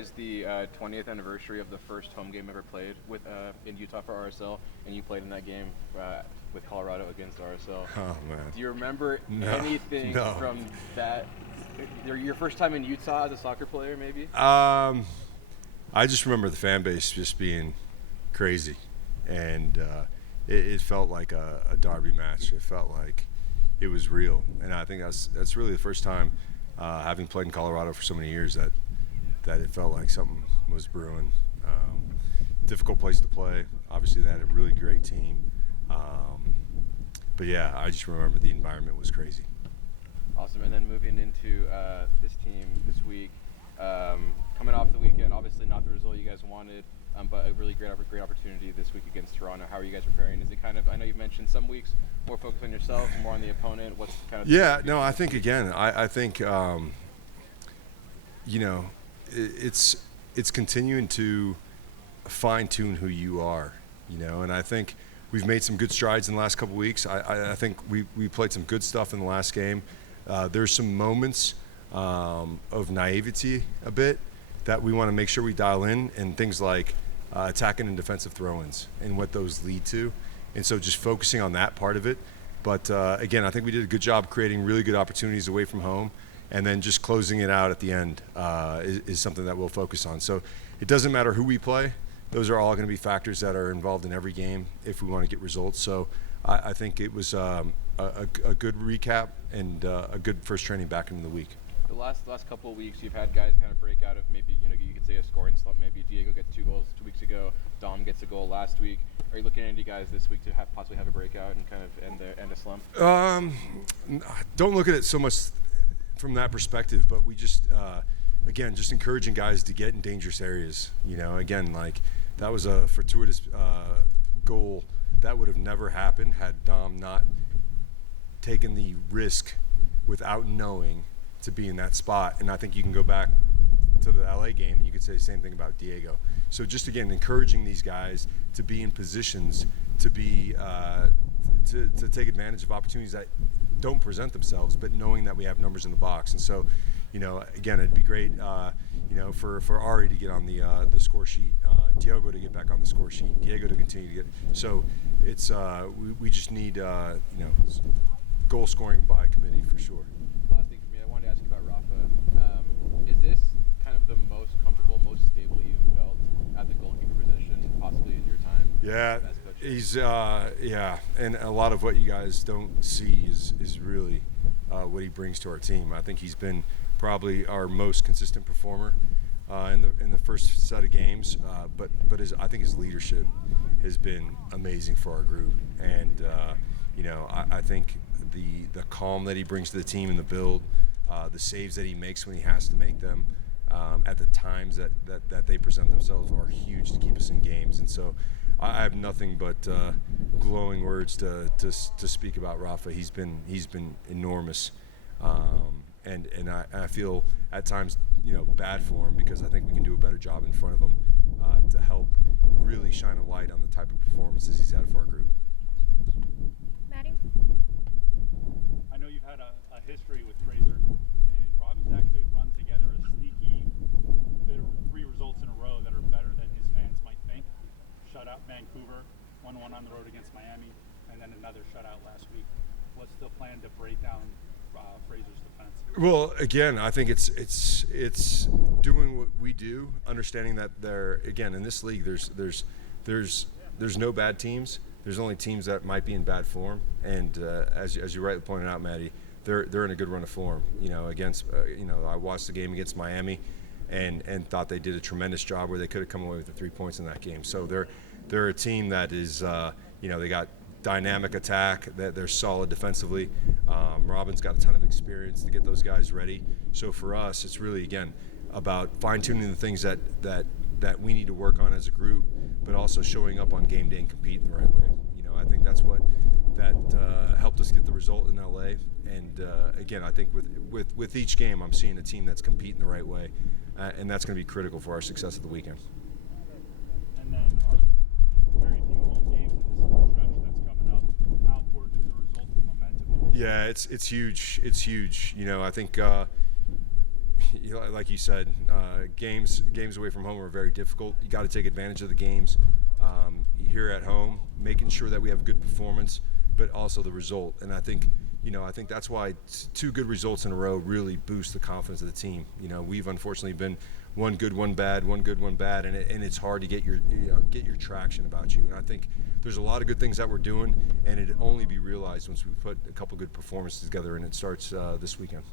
is the 20th anniversary of the first home game ever played with in Utah for RSL, and you played in that game with Colorado against RSL. Oh man! Do you remember anything No. from that? Your first time in Utah as a soccer player, maybe? I just remember the fan base just being crazy, and it felt like a derby match. It felt like it was real, and I think that's really the first time, having played in Colorado for so many years, that it felt like something was brewing. Difficult place to play. Obviously, they had a really great team, but yeah, I just remember the environment was crazy. Awesome. And then moving into this team this week, coming off the weekend, obviously not the result you guys wanted, but a really great opportunity this week against Toronto. How are you guys preparing? Is it kind of, I know you've mentioned some weeks more focused on yourselves, more on the opponent. What's kind of Yeah, no, I think again, I think it's continuing to fine tune who you are, and I think we've made some good strides in the last couple of weeks. I think we played some good stuff in the last game. There's some moments of naivety a bit that we want to make sure we dial in, and things like attacking and defensive throw-ins and what those lead to. And so just focusing on that part of it. But again, I think we did a good job creating really good opportunities away from home, and then just closing it out at the end is something that we'll focus on. So it doesn't matter who we play. Those are all going to be factors that are involved in every game if we want to get results. So I think it was a good recap and a good first training back into the week. The last couple of weeks, you've had guys kind of break out of maybe, you could say a scoring slump. Maybe Diego gets 2 goals 2 weeks ago. Dom gets a goal last week. Are you looking at any guys this week to possibly have a breakout and kind of end a slump? Don't look at it so much from that perspective, but we just, again, just encouraging guys to get in dangerous areas. Again, like that was a fortuitous goal that would have never happened had Dom not taken the risk without knowing to be in that spot. And I think you can go back to the LA game and you could say the same thing about Diego. So just again, encouraging these guys to be in positions to be to take advantage of opportunities that don't present themselves, but knowing that we have numbers in the box. And so, again, it'd be great, for Ari to get on the score sheet, Diego to get back on the score sheet, Diego to continue to get. So it's we just need goal scoring by committee for sure. Last thing for me, I wanted to ask you about Rafa. Is this kind of the most comfortable, most stable you've felt at the goalkeeper position, possibly in your time? Yeah, as coach? he's and a lot of what you guys don't see is really what he brings to our team. I think he's been probably our most consistent performer in the first set of games, but I think his leadership has been amazing for our group, and I think the calm that he brings to the team in the build, the saves that he makes when he has to make them, at the times that they present themselves are huge to keep us in games. And so I have nothing but glowing words to speak about Rafa. He's been enormous, and I feel at times bad for him because I think we can do a better job in front of him to help really shine a light on the type of performances he's had for our group. Maddie? I know you've had a history with Fraser, and Robin's actually run together a sneaky bit of 3 results in a row that are better than his fans might think. Shutout Vancouver, 1-1 on the road against Miami, and then another shutout last week. What's the plan to break down Fraser's defense? Well, again, I think it's doing what we do, understanding that again in this league there's no bad teams. There's only teams that might be in bad form, and as you rightly pointed out, Maddie, they're in a good run of form. I watched the game against Miami, and thought they did a tremendous job where they could have come away with the 3 points in that game. So they're a team that is they got dynamic attack, that they're solid defensively. Robin's got a ton of experience to get those guys ready. So for us, it's really again about fine-tuning the things that we need to work on as a group, but also showing up on game day and competing the right way. I think that's what helped us get the result in LA. And again, I think with each game, I'm seeing a team that's competing the right way, and that's going to be critical for our success at the weekend. And then our very few home games in this stretch that's coming up. How important is the result and momentum? Yeah, it's huge. It's huge. I think like you said, games away from home are very difficult. You got to take advantage of the games here at home, making sure that we have a good performance, but also the result. And I think that's why 2 good results in a row really boost the confidence of the team. We've unfortunately been one good, one bad, one good, one bad, and it's hard to get your traction about you. And I think there's a lot of good things that we're doing, and it'd only be realized once we put a couple good performances together, and it starts this weekend.